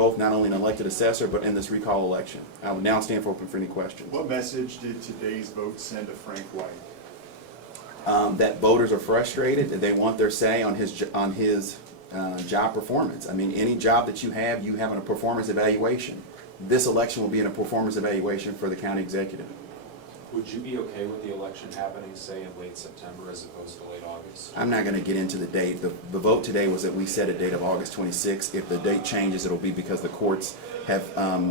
both not only an elected assessor, but in this recall election. I will now stand for open for any questions. What message did today's vote send to Frank White? That voters are frustrated, that they want their say on his job performance. I mean, any job that you have in a performance evaluation. This election will be in a performance evaluation for the county executive. Would you be okay with the election happening, say, in late September as opposed to late August? I'm not going to get into the date. The vote today was that we set a date of August 26th. If the date changes, it'll be because the courts have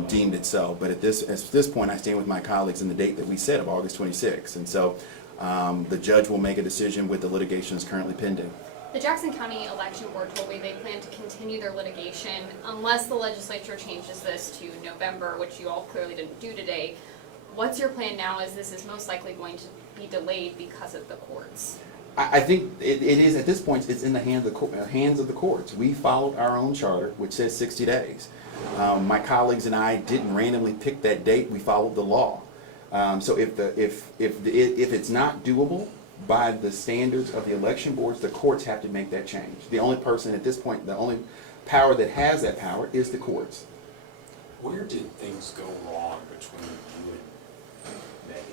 deemed it so. But at this point, I stand with my colleagues in the date that we set of August 26th. And so the judge will make a decision with the litigation that's currently pending. The Jackson County Election Board told me they plan to continue their litigation unless the legislature changes this to November, which you all clearly didn't do today. What's your plan now, as this is most likely going to be delayed because of the courts? I think it is, at this point, it's in the hands of the courts. We followed our own charter, which says 60 days. My colleagues and I didn't randomly pick that date. We followed the law. So if it's not doable by the standards of the election boards, the courts have to make that change. The only person at this point, the only power that has that power is the courts. Where did things go wrong between you and Megan?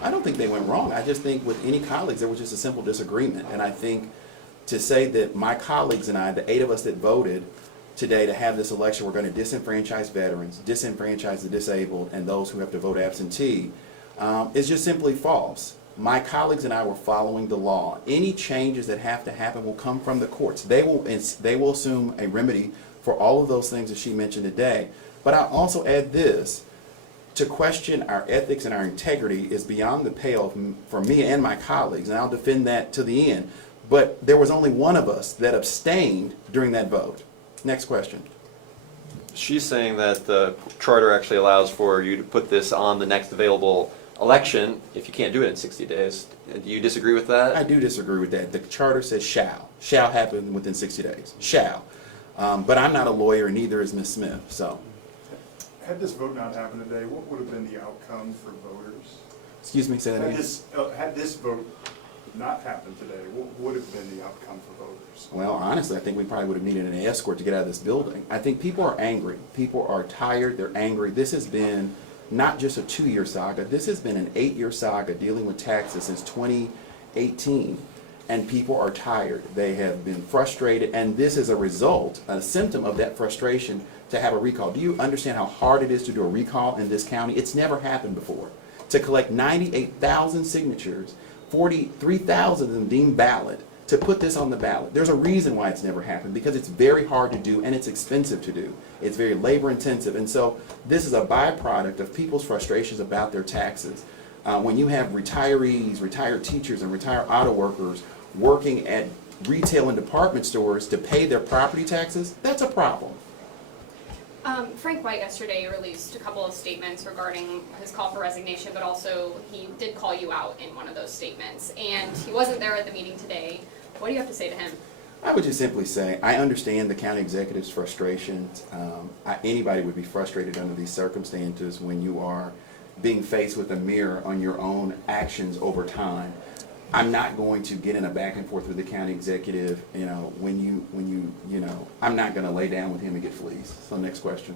I don't think they went wrong. I just think with any colleagues, there was just a simple disagreement. And I think to say that my colleagues and I, the 8 of us that voted today to have this election, we're going to disenfranchise veterans, disenfranchise the disabled, and those who have to vote absentee, is just simply false. My colleagues and I were following the law. Any changes that have to happen will come from the courts. They will assume a remedy for all of those things that she mentioned today. But I'll also add this. To question our ethics and our integrity is beyond the pale for me and my colleagues, and I'll defend that to the end. But there was only one of us that abstained during that vote. Next question. She's saying that the charter actually allows for you to put this on the next available election if you can't do it in 60 days. Do you disagree with that? I do disagree with that. The charter says shall happen within 60 days, shall. But I'm not a lawyer, and neither is Ms. Smith, so. Had this vote not happened today, what would have been the outcome for voters? Excuse me, say that again. Had this vote not happened today, what would have been the outcome for voters? Well, honestly, I think we probably would have needed an escort to get out of this building. I think people are angry. People are tired. They're angry. This has been not just a 2-year saga. This has been an 8-year saga dealing with taxes since 2018. And people are tired. They have been frustrated. And this is a result, a symptom of that frustration to have a recall. Do you understand how hard it is to do a recall in this county? It's never happened before. To collect 98,000 signatures, 43,000 of them deemed valid, to put this on the ballot. There's a reason why it's never happened, because it's very hard to do and it's expensive to do. It's very labor intensive, and so this is a byproduct of people's frustrations about their taxes. When you have retirees, retired teachers, and retired auto workers working at retail and department stores to pay their property taxes, that's a problem. Frank White yesterday released a couple of statements regarding his call for resignation, but also he did call you out in one of those statements. And he wasn't there at the meeting today. What do you have to say to him? I would just simply say, I understand the county executive's frustrations. Anybody would be frustrated under these circumstances when you are being faced with a mirror on your own actions over time. I'm not going to get in a back and forth with the county executive, I'm not going to lay down with him and get fleas. So next question.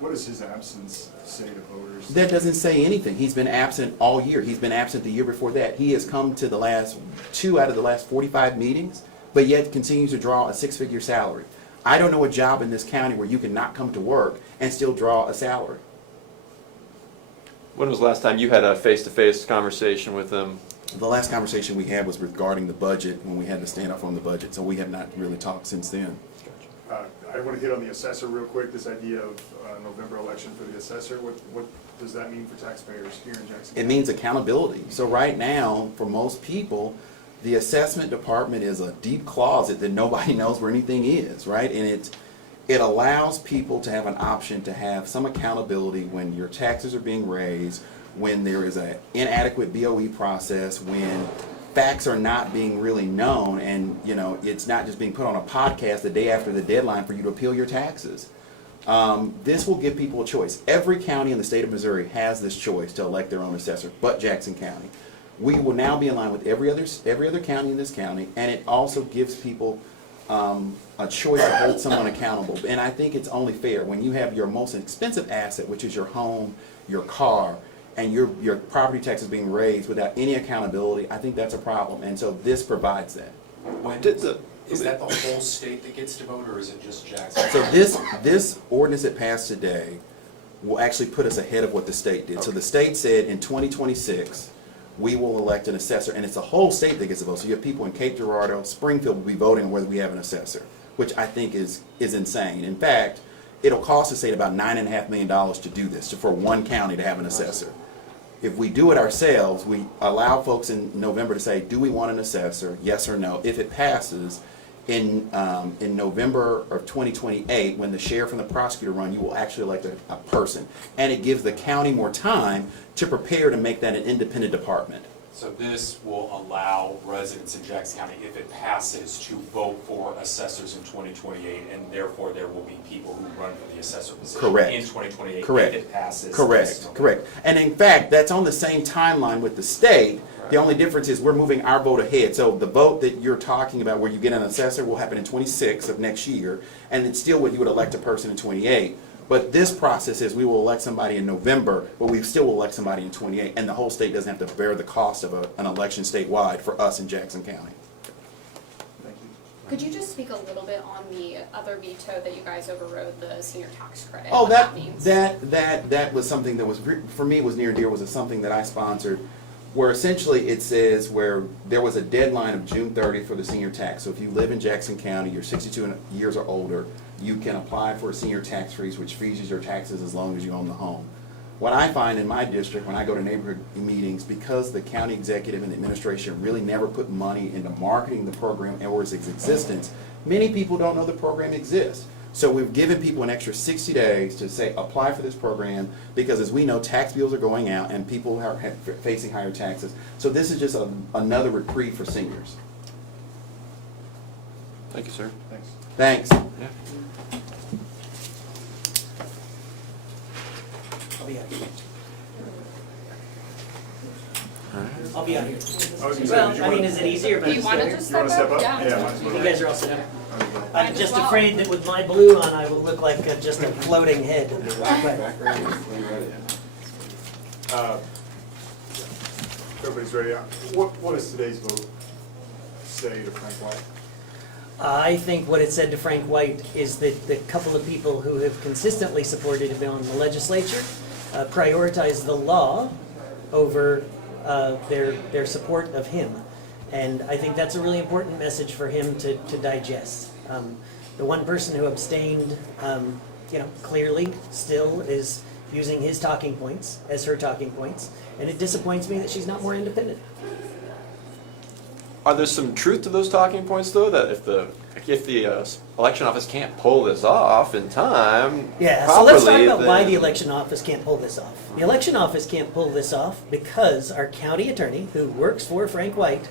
What does his absence say to voters? That doesn't say anything. He's been absent all year. He's been absent the year before that. He has come to the last 2 out of the last 45 meetings, but yet continues to draw a 6-figure salary. I don't know a job in this county where you can not come to work and still draw a salary. When was the last time you had a face-to-face conversation with him? The last conversation we had was regarding the budget, when we had to stand up on the budget, so we have not really talked since then. I want to hit on the assessor real quick, this idea of November election for the assessor. What does that mean for taxpayers here in Jackson County? It means accountability. So right now, for most people, the assessment department is a deep closet that nobody knows where anything is, right? And it allows people to have an option to have some accountability when your taxes are being raised, when there is an inadequate BOE process, when facts are not being really known, and it's not just being put on a podcast the day after the deadline for you to appeal your taxes. This will give people a choice. Every county in the state of Missouri has this choice to elect their own assessor, but Jackson County. We will now be in line with every other county in this county, and it also gives people a choice to hold someone accountable. And I think it's only fair when you have your most expensive asset, which is your home, your car, and your property taxes being raised without any accountability. I think that's a problem. And so this provides that. When, is that the whole state that gets to vote, or is it just Jackson? So this ordinance that passed today will actually put us ahead of what the state did. So the state said in 2026, we will elect an assessor, and it's the whole state that gets to vote. So you have people in Cape Girardeau, Springfield will be voting on whether we have an assessor, which I think is insane. In fact, it'll cost the state about $9.5 million to do this, for one county to have an assessor. If we do it ourselves, we allow folks in November to say, do we want an assessor, yes or no? If it passes, in November of 2028, when the sheriff and the prosecutor run, you will actually elect a person. And it gives the county more time to prepare to make that an independent department. So this will allow residents in Jackson County, if it passes, to vote for assessors in 2028, and therefore there will be people who run for the assessor position Correct. in 2028 Correct. if it passes. Correct, correct. And in fact, that's on the same timeline with the state. The only difference is we're moving our vote ahead. So the vote that you're talking about where you get an assessor will happen in 26 of next year, and it's still what you would elect a person in 28. But this process is we will elect somebody in November, but we still will elect somebody in 28, and the whole state doesn't have to bear the cost of an election statewide for us in Jackson County. Thank you. Could you just speak a little bit on the other veto that you guys overrode, the senior tax credit? Oh, what that means? that was something that was, for me, was near and dear, was something that I sponsored, where essentially it says where there was a deadline of June 30th for the senior tax. So if you live in Jackson County, you're 62 years or older, you can apply for a senior tax freeze, which freezes your taxes as long as you own the home. What I find in my district, when I go to neighborhood meetings, because the county executive and the administration really never put money into marketing the program or its existence, many people don't know the program exists. So we've given people an extra 60 days to say, apply for this program, because as we know, tax bills are going out and people are facing higher taxes. So this is just another reprieve for seniors. Thank you, sir. Thanks. Thanks. Yeah. I'll be out here. All right. I'll be out here. I was gonna say, did Well, you I mean, want is it easier? Do you But want to just you wanna step up? Yeah. Yeah. you guys are all set up. Might I'm as just well. afraid that with my blue on, I will look like just a floating head. Everybody's ready. What does today's vote say to Frank White? I think what it said to Frank White is that the couple of people who have consistently supported him on the legislature prioritize the law over their support of him. And I think that's a really important message for him to digest. The one person who abstained, clearly still is using his talking points as her talking points, and it disappoints me that she's not more independent. Are there some truth to those talking points, though, that if the election office can't pull this off in time Yeah, so properly, let's talk about why then- the election office can't pull this off. The election office can't pull this off because our county attorney, who works for Frank White,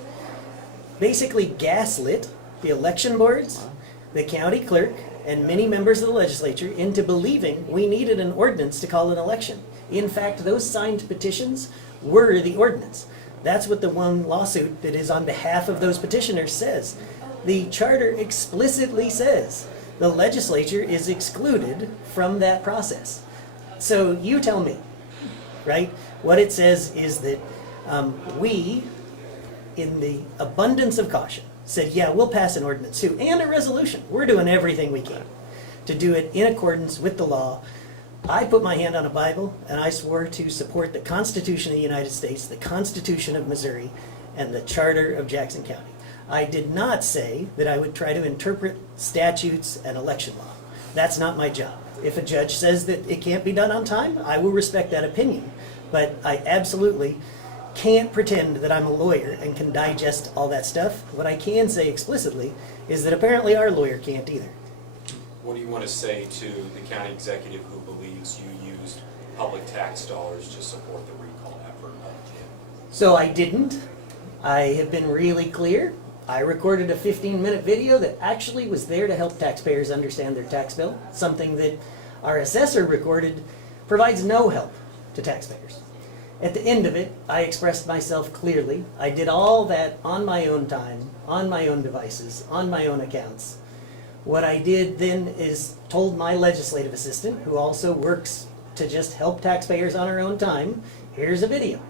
basically gaslit the election boards, the county clerk, and many members of the legislature into believing we needed an ordinance to call an election. In fact, those signed petitions were the ordinance. That's what the one lawsuit that is on behalf of those petitioners says. The charter explicitly says the legislature is excluded from that process. So you tell me, right? What it says is that we, in the abundance of caution, said, yeah, we'll pass an ordinance too, and a resolution. We're doing everything we can to do it in accordance with the law. I put my hand on a Bible, and I swore to support the Constitution of the United States, the Constitution of Missouri, and the Charter of Jackson County. I did not say that I would try to interpret statutes and election law. That's not my job. If a judge says that it can't be done on time, I will respect that opinion. But I absolutely can't pretend that I'm a lawyer and can digest all that stuff. What I can say explicitly is that apparently our lawyer can't either. What do you want to say to the county executive who believes you used public tax dollars to support the recall effort of Jim? So I didn't. I have been really clear. I recorded a 15-minute video that actually was there to help taxpayers understand their tax bill, something that our assessor recorded provides no help to taxpayers. At the end of it, I expressed myself clearly. I did all that on my own time, on my own devices, on my own accounts. What I did then is told my legislative assistant, who also works to just help taxpayers on her own time, here's a video.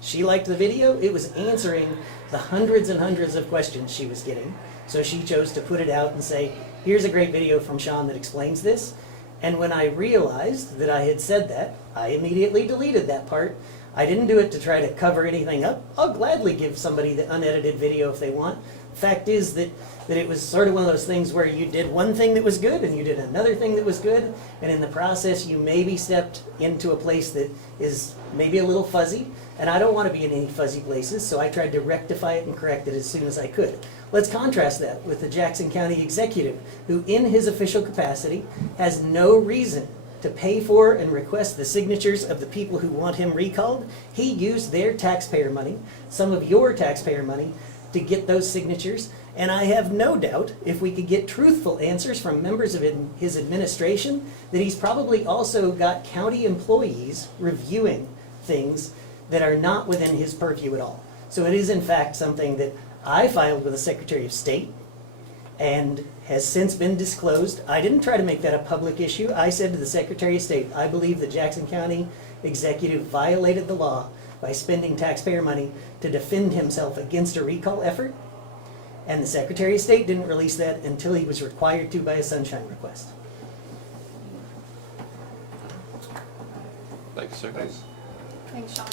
She liked the video. It was answering the hundreds and hundreds of questions she was getting. So she chose to put it out and say, here's a great video from Sean that explains this. And when I realized that I had said that, I immediately deleted that part. I didn't do it to try to cover anything up. I'll gladly give somebody the unedited video if they want. Fact is that it was sort of one of those things where you did one thing that was good and you did another thing that was good, and in the process you maybe stepped into a place that is maybe a little fuzzy, and I don't want to be in any fuzzy places, so I tried to rectify it and correct it as soon as I could. Let's contrast that with the Jackson County executive, who in his official capacity has no reason to pay for and request the signatures of the people who want him recalled. He used their taxpayer money, some of your taxpayer money, to get those signatures. And I have no doubt if we could get truthful answers from members of his administration, that he's probably also got county employees reviewing things that are not within his purview at all. So it is in fact something that I filed with the Secretary of State and has since been disclosed. I didn't try to make that a public issue. I said to the Secretary of State, I believe the Jackson County executive violated the law by spending taxpayer money to defend himself against a recall effort. And the Secretary of State didn't release that until he was required to by a sunshine request. Thank you, sir. Thanks. Thanks, Sean.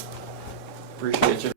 Appreciate you.